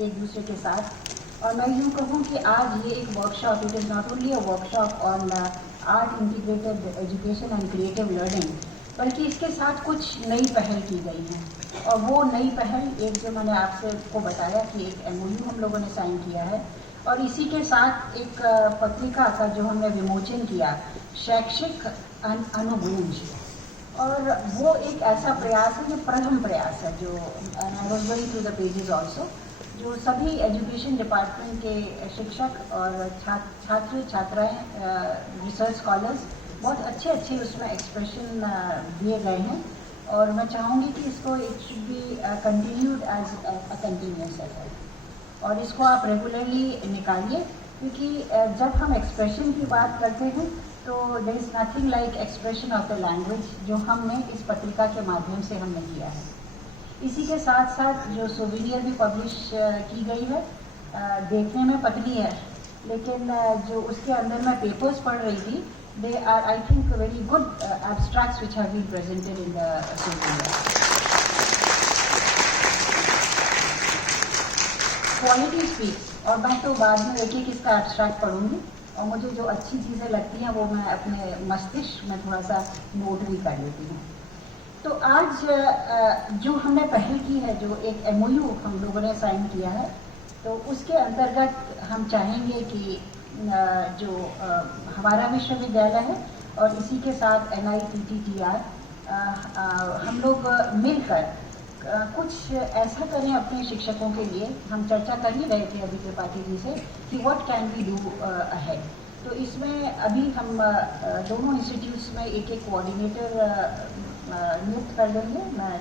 एक दूसरे के साथ। और मैं यूँ कहूँ कि आज ये एक workshop, it is not only a workshop on art integrated education and creative learning, बल्कि इसके साथ कुछ नई पहल की गई हैं। और वो नई पहल एक जो मैंने आपसे को बताया कि एक MOU हम लोगों ने साइन किया है, और इसी के साथ एक पत्रिका का जो हमने विमोचन किया, शैक्षिक अनुगूंज। और वो एक ऐसा प्रयास है, जो प्रथम प्रयास है, जो I was going through the pages also, जो सभी एजुकेशन डिपार्टमेंट के शिक्षक और छात्र छात्राएं, रिसर्च स्कॉलर्स बहुत अच्छे अच्छे उसमें एक्सप्रेशन दिए गए हैं। और मैं चाहूँगी कि इसको it should be continued as a continuous effort, और इसको आप रेगुलरली निकालिए, क्योंकि जब हम एक्सप्रेशन की बात करते हैं तो there is nothing like expression of the language, जो हमने इस पत्रिका के माध्यम से हमने किया है। इसी के साथ साथ जो सोविनियर भी पब्लिश की गई है, देखने में पतली है, लेकिन जो उसके अंदर मैं पेपर्स पढ़ रही थी, they are I think very good abstracts which have been presented in the souvenir. Quality speaks, और मैं तो बाद में एक एक इसका एब्स्ट्रैक्ट पढ़ूंगी, और मुझे जो अच्छी चीज़ें लगती हैं वो मैं अपने मस्तिष्क में थोड़ा सा नोट भी कर लेती हूँ। तो आज जो हमने पहल की है, जो एक MOU हम लोगों ने साइन किया है, तो उसके अंतर्गत हम चाहेंगे कि जो हमारा विश्वविद्यालय है और इसी के साथ NITTTR हम लोग मिलकर कुछ ऐसा करें अपने शिक्षकों के लिए। हम चर्चा कर ही रहे थे अभी त्रिपाठी जी से कि what can we do ahead. तो इसमें अभी हम दोनों इंस्टीट्यूट्स में एक एक कोऑर्डिनेटर नियुक्त कर देंगे। मैं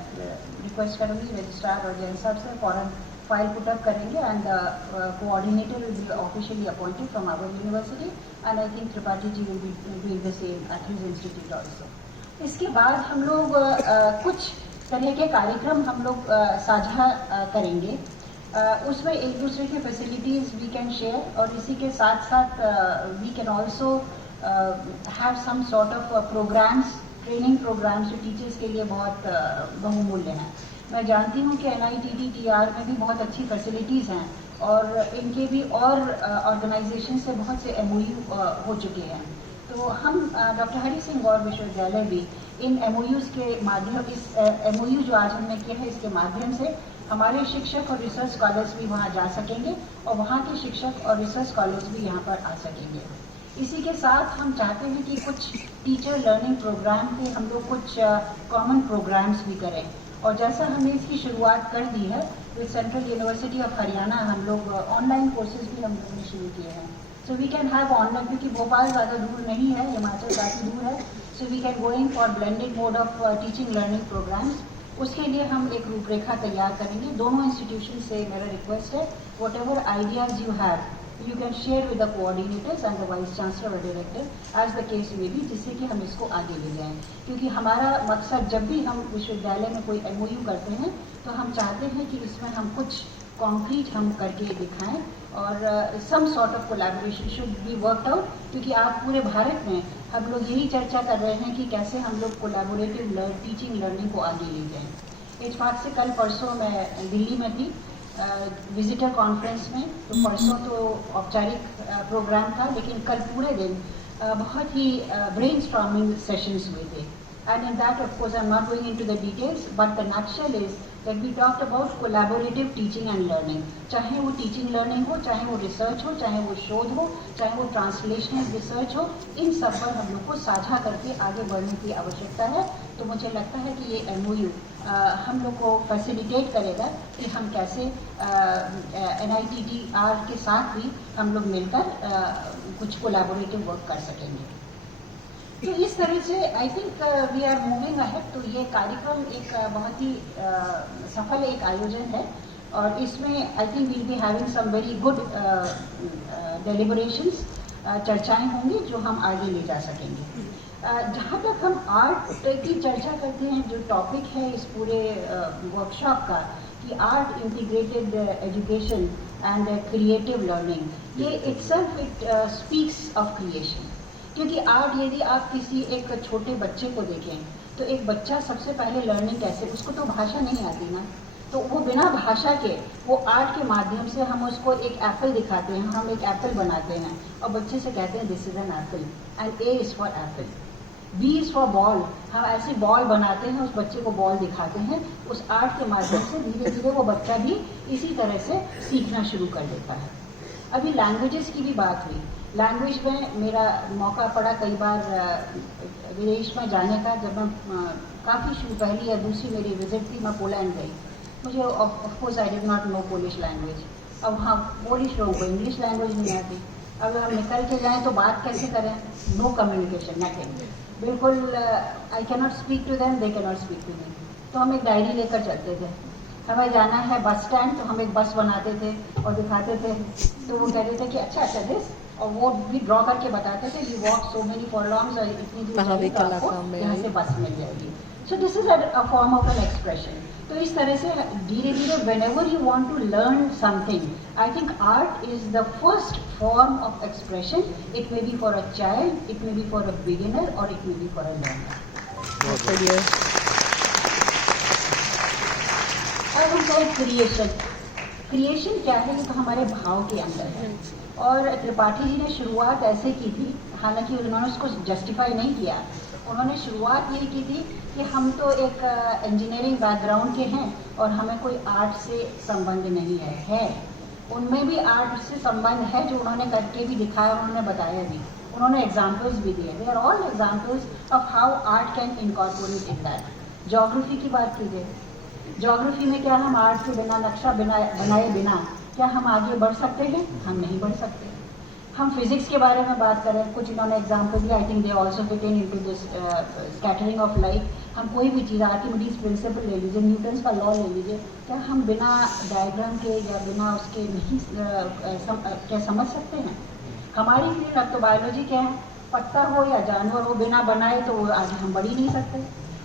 रिक्वेस्ट करूँगी रजिस्ट्रार और जैन साहब से फॉरन फाइल पुटअप करेंगे, and coordinator will be officially appointed from our university, and I think Tripathi ji will be doing the same at his institute also. इसके बाद हम लोग कुछ तरह के कार्यक्रम हम लोग साझा करेंगे, उसमें एक दूसरे के फैसिलिटीज़ वी कैन शेयर, और इसी के साथ साथ we can also have some sort of programmes, training programmes जो टीचर्स के लिए बहुत बहुमूल्य हैं। मैं जानती हूँ कि NITTTR में भी बहुत अच्छी फैसिलिटीज़ हैं, और इनके भी और ऑर्गेनाइजेशन से बहुत से MOU हो चुके हैं। तो हम डॉक्टर हरि सिंह गौर विश्वविद्यालय भी इन MOUs के माध्यम, इस MOU जो आज हमने किया है इसके माध्यम से हमारे शिक्षक और रिसर्च स्कॉलर्स भी वहाँ जा सकेंगे, और वहाँ के शिक्षक और रिसर्च स्कॉलर्स भी यहाँ पर आ सकेंगे। इसी के साथ हम चाहते हैं कि कुछ टीचर लर्निंग प्रोग्राम के हम लोग कुछ कॉमन प्रोग्राम्स भी करें, और जैसा हमने इसकी शुरुआत कर दी है with central university of Haryana, हम लोग ऑनलाइन कोर्सेज भी हम लोगों ने शुरू किए हैं। So we can have online, क्योंकि भोपाल ज़्यादा दूर नहीं है, हिमाचल काफ़ी दूर है, so we can going for blended mode of teaching learning programmes. उसके लिए हम एक रूपरेखा तैयार करेंगे। दोनों इंस्टीट्यूशन से मेरा रिक्वेस्ट है, what ever ideas you have you can share with the coordinators and the vice chancellor or director as the case may be, जिससे कि हम इसको आगे ले जाएं। क्योंकि हमारा मकसद, जब भी हम विश्वविद्यालय में कोई MOU करते हैं तो हम चाहते हैं कि इसमें हम कुछ कॉन्क्रीट हम करके दिखाएं, और some sort of collaboration should be worked out, क्योंकि आज पूरे भारत में हम लोग यही चर्चा कर रहे हैं कि कैसे हम लोग कोलैबोरेटिव टीचिंग लर्निंग को आगे ले जाएं। इत्तेफाक से कल परसों मैं दिल्ली में थी विजिटर कॉन्फ्रेंस में, तो परसों तो औपचारिक प्रोग्राम था, लेकिन कल पूरे दिन बहुत ही ब्रेनस्टॉर्मिंग सेशंस हुए थे। And in that of course I am not going into the details, but the nutshell is that we talked about collaborative teaching and learning. चाहे वो टीचिंग लर्निंग हो, चाहे वो रिसर्च हो, चाहे वो शोध हो, चाहे वो ट्रांसलेशनल रिसर्च हो, इन सब पर हम लोग को साझा करके आगे बढ़ने की आवश्यकता है। तो मुझे लगता है कि ये MOU हम लोग को फैसिलिटेट करेगा कि हम कैसे NITTR के साथ भी हम लोग मिलकर कुछ कोलैबोरेटिव वर्क कर सकेंगे। तो इस तरह से I think we are moving ahead. तो ये कार्यक्रम एक बहुत ही सफल एक आयोजन है, और इसमें I think we'll be having some very good deliberations, चर्चाएं होंगी जो हम आगे ले जा सकेंगे। जहाँ तक हम आर्ट की चर्चा करते हैं, जो टॉपिक है इस पूरे वर्कशॉप का कि art integrated education and creative learning, ये itself it speaks of creation. क्योंकि आर्ट, यदि आप किसी एक छोटे बच्चे को देखें तो एक बच्चा सबसे पहले लर्निंग कैसे, उसको तो भाषा नहीं आती ना, तो वो बिना भाषा के, वो आर्ट के माध्यम से हम उसको एक एप्पल दिखाते हैं, हम एक एप्पल बनाते हैं और बच्चे से कहते हैं this is an apple and A is for apple, B is for ball. हम ऐसी बॉल बनाते हैं, उस बच्चे को बॉल दिखाते हैं, उस आर्ट के माध्यम से धीरे धीरे वो बच्चा भी इसी तरह से सीखना शुरू कर देता है। अभी लैंग्वेजेस की भी बात हुई। लैंग्वेज में मेरा मौका पड़ा कई बार विदेश में जाने का। जब मैं काफ़ी पहली या दूसरी मेरी विजिट थी, मैं पोलैंड गई। मुझे of course I did not know Polish language. अब हाँ, पोलिश लोगों को इंग्लिश लैंग्वेज नहीं आती। अब हम निकल के जाएं तो बात कैसे करें? नो कम्युनिकेशन, नथिंग, बिल्कुल। I can not speak to them, they can not speak to me. तो हम एक डायरी लेकर चलते थे। हमें जाना है बस स्टैंड, तो हम एक बस बनाते थे और दिखाते थे। तो वो कहते थे कि अच्छा दिस, और वो भी ड्रॉ करके बताते थे कि वॉक सो मेनी फॉरलॉन्ग्स और इतनी दूर यहाँ से बस मिल जाएगी। So this is a form of an expression. तो इस तरह से धीरे धीरे whenever you want to learn something, I think art is the first form of expression. It may be for a child, it may be for a beginner or it may be for a learner. अब हम कहें creation. Creation क्या है? ये तो हमारे भाव के अंदर है। और त्रिपाठी जी ने शुरुआत ऐसे की थी, हालांकि उन्होंने उसको जस्टिफाई नहीं किया। उन्होंने शुरुआत ये की थी कि हम तो एक इंजीनियरिंग बैकग्राउंड के हैं और हमें कोई आर्ट से संबंध नहीं है। उनमें भी आर्ट से संबंध है, जो उन्होंने करके भी दिखाया, उन्होंने बताया भी, उन्होंने एग्जाम्पल्स भी दिए। They are all examples of how art can incorporate in that. Geography की बात कीजिए। ज्योग्राफी में क्या हम आर्ट के बिना, नक्शा बनाए बिना क्या हम आगे बढ़ सकते हैं? हम नहीं बढ़ सकते। हम फिजिक्स के बारे में बात करें, कुछ इन्होंने एग्जाम्पल दिया, I think they also fit in into this scattering of light. हम कोई भी चीज़, आर्किमिडीज प्रिंसिपल ले लीजिए, न्यूटन्स का लॉ ले लीजिए, क्या हम बिना डायग्राम के या बिना उसके नहीं क्या समझ सकते हैं? हमारी फील्ड अब तो बायोलॉजी क्या है, पत्ता हो या जानवर हो, बिना बनाए तो आगे हम बढ़ ही नहीं सकते।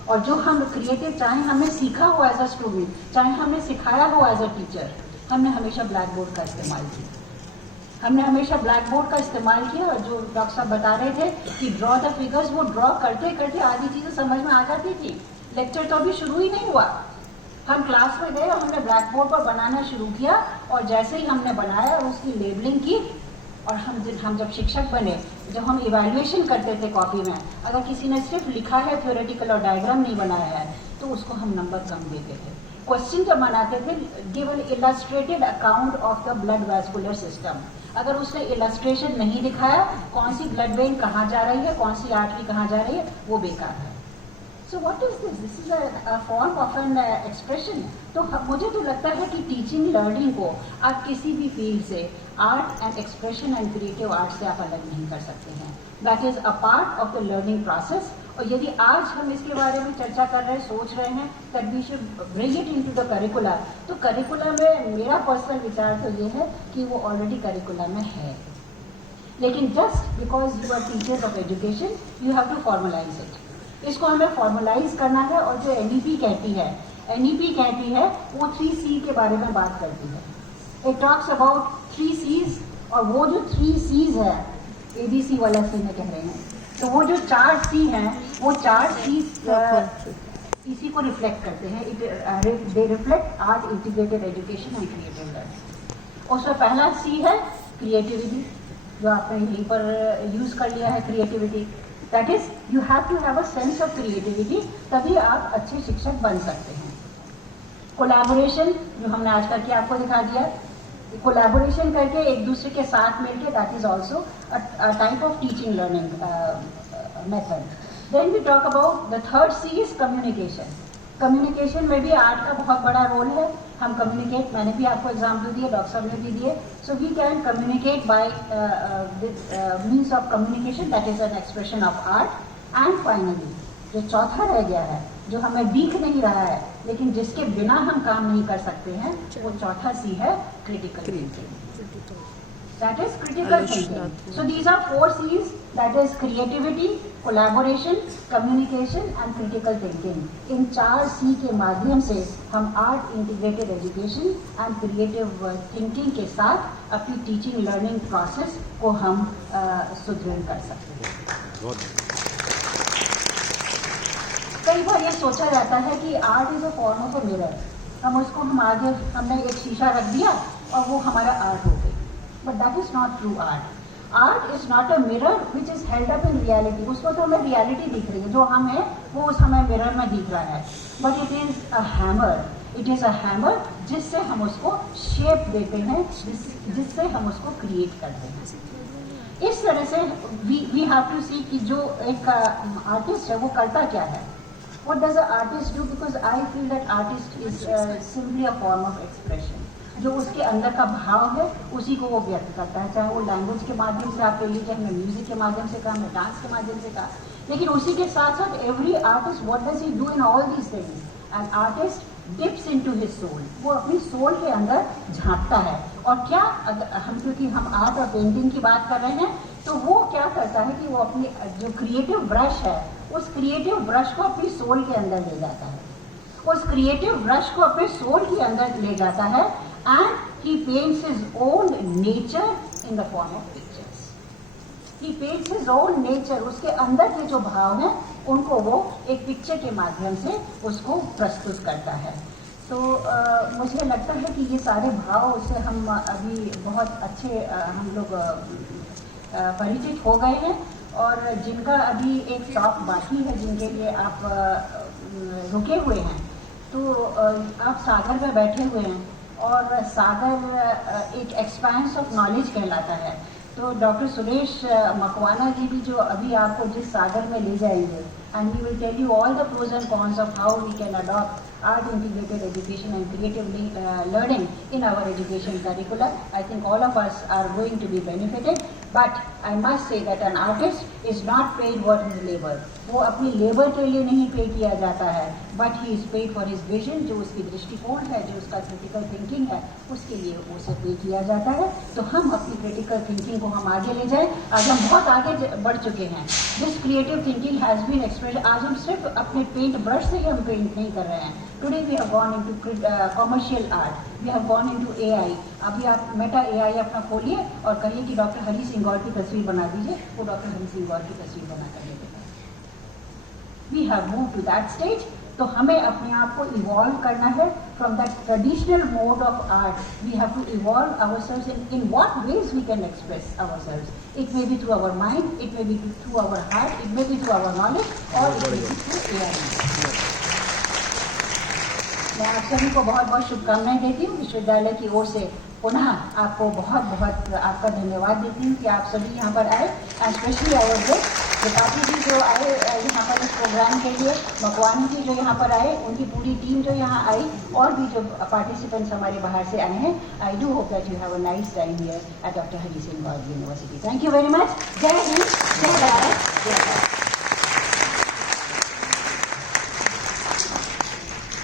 और जो हम क्रिएटिव, चाहे हमने सीखा हो एज अ स्टूडेंट, चाहे हमने सिखाया हो एज अ टीचर, हमने हमेशा ब्लैक बोर्ड का इस्तेमाल किया। हमने हमेशा ब्लैक बोर्ड का इस्तेमाल किया। और जो डॉक्टर साहब बता रहे थे कि ड्रॉ द फिगर्स, वो ड्रॉ करते करते आधी चीज़ें समझ में आ जाती थी। लेक्चर तो अभी शुरू ही नहीं हुआ, हम क्लास में गए और हमने ब्लैक बोर्ड पर बनाना शुरू किया। और जैसे ही हमने बनाया, उसकी लेबलिंग की, और हम जब शिक्षक बने, जब हम इवैल्यूएशन करते थे कॉपी में, अगर किसी ने सिर्फ लिखा है थ्योरेटिकल और डायग्राम नहीं बनाया है, तो उसको हम नंबर कम देते थे। क्वेश्चन जब बनाते थे, give an illustrated account of the blood vascular system. अगर उसने इलस्ट्रेशन नहीं दिखाया, कौन सी ब्लड वेन कहाँ जा रही है, कौन सी आर्टरी कहाँ जा रही है, वो बेकार है। So what is this? This is a form of an expression. तो मुझे तो लगता है कि टीचिंग लर्निंग को आप किसी भी फील्ड से, art and expression and creative art से आप अलग नहीं कर सकते हैं। That is a part of the learning process. और यदि आज हम इसके बारे में चर्चा कर रहे हैं, सोच रहे हैं that we should bring it into the curricula, तो करिकुला में मेरा पर्सनल विचार तो ये है कि वो ऑलरेडी करिकुला में है। लेकिन just because you are teachers of education, you have to formalise it. इसको हमें फॉर्मलाइज करना है। और जो एनईपी कहती है वो 3C के बारे में बात करती है। It talks about 3 C's। और वो जो 3 C's है, ABC वाला C में कह रहे हैं, तो वो जो 4 C हैं, वो 4 C's इसी को रिफ्लेक्ट करते हैं। दे reflect art, integrated education and creative learning. उसमें पहला C है क्रिएटिविटी, जो आपने यहीं पर यूज कर लिया है, creativity. That is you have to have a sense of creativity, तभी आप अच्छे शिक्षक बन सकते हैं। कोलैबोरेशन, जो हमने आज करके आपको दिखा दिया, कोलैबोरेशन करके एक दूसरे के साथ मिलके, that is also a type of teaching learning method. Then we talk about the third C is communication. Communication में भी आर्ट का बहुत बड़ा रोल है। हम कम्युनिकेट, मैंने भी आपको एग्जाम्पल दिए, डॉक्टर साहब ने भी दिए। So we can communicate by means of communication, that is an expression of art. And finally जो चौथा रह गया है, जो हमें दिख नहीं रहा है लेकिन जिसके बिना हम काम नहीं कर सकते हैं, वो चौथा C है critical thinking. That is critical thinking. So these are 4 C's, that is creativity, collaboration, communication and critical thinking. In 4 C के माध्यम से हम art, integrated education and creative thinking के साथ अपनी टीचिंग लर्निंग प्रोसेस को हम सुदृढ़ कर सकते हैं। कई बार ये सोचा जाता है कि art is a form of a mirror. हम आगे हमने एक शीशा रख दिया और वो हमारा आर्ट हो गई। But that is not true art. Art is not a mirror which is held up in reality. उसको तो हमें रियलिटी दिख रही है, जो हम है वो उस हमें मिरर में दिख रहा है, but it is a hammer. It is a hammer जिससे हम उसको शेप देते हैं, जिससे हम उसको क्रिएट करते हैं। इस तरह से वी हैव टू सी कि जो एक आर्टिस्ट है वो करता क्या है। What does an artist do? Because I feel that artist is simply a form of expression. जो उसके अंदर का भाव है उसी को वो व्यक्त करता है, चाहे वो लैंग्वेज के माध्यम से आप कह लीजिए, हमने म्यूजिक के माध्यम से कहा, हमने डांस के माध्यम से कहा, लेकिन उसी के साथ साथ every artist what does he do in all these things? An artist dips into his soul. वो अपनी सोल के अंदर झांकता है। और क्या क्योंकि हम आर्ट और पेंटिंग की बात कर रहे हैं, तो वो क्या करता है कि वो अपनी जो क्रिएटिव ब्रश है उस क्रिएटिव ब्रश को अपनी सोल के अंदर ले जाता है, उस क्रिएटिव ब्रश को अपने सोल के अंदर ले जाता है, and he paints his own nature in the form of pictures. He paints his own nature. उसके अंदर के जो भाव हैं उनको वो एक पिक्चर के माध्यम से उसको प्रस्तुत करता है। तो मुझे लगता है कि ये सारे भाव से हम अभी बहुत अच्छे हम लोग परिचित हो गए हैं, और जिनका अभी एक टॉक बाकी है, जिनके लिए आप रुके हुए हैं, तो आप सागर में बैठे हुए हैं, और सागर एक एक्सपेंस ऑफ नॉलेज कहलाता है। तो डॉक्टर सुरेश मकवाना जी भी जो अभी आपको जिस सागर में ले जाएंगे, and we will tell you all the pros and cons of how we can adopt art integrated education and creative learning in our education curriculum. I think all of us are going to be benefited, but I must say that an artist is not paid for his labor. वो अपनी labour के लिए नहीं पे किया जाता है, but he is paid for his vision. जो उसकी दृष्टिकोण है, जो उसका क्रिटिकल थिंकिंग है, उसके लिए उसे पे किया जाता है। तो हम अपनी क्रिटिकल थिंकिंग को हम आगे ले जाएं। आज हम बहुत आगे बढ़ चुके हैं। This creative thinking has been express. आज हम सिर्फ अपने पेंट ब्रश से ही हम पेंट नहीं कर रहे हैं। Today we have gone into commercial art, we have gone into AI। अभी आप मेटा AI अपना खोलिए और कहिए कि डॉक्टर हरी सिंह गौर की तस्वीर बना दीजिए, वो डॉक्टर हरी सिंह गौर की तस्वीर बना कर लेते हैं। We have moved to that stage. तो हमें अपने आप को इवॉल्व करना है from that traditional mode of art. We have to evolve ourselves in what ways we can express ourselves. It may be through our mind, it may be through our heart, it may be through our knowledge, or it may be through AI. मैं आप सभी को बहुत बहुत शुभकामनाएं देती हूँ। विश्वविद्यालय की ओर से पुनः आपको बहुत बहुत आपका धन्यवाद देती हूँ कि आप सभी यहाँ पर आए, specially our guest Tripathi ji जो आए यहाँ पर इस प्रोग्राम के लिए, मकवानी जी जो यहाँ पर आए, उनकी पूरी टीम जो यहाँ आई, और भी जो पार्टिसिपेंट्स हमारे बाहर से आए हैं। I do hope that you have a nice time here eight doctor Hari Singh Gaur university. Thank you very much. जय हिंद, जय भारत, जय भारत।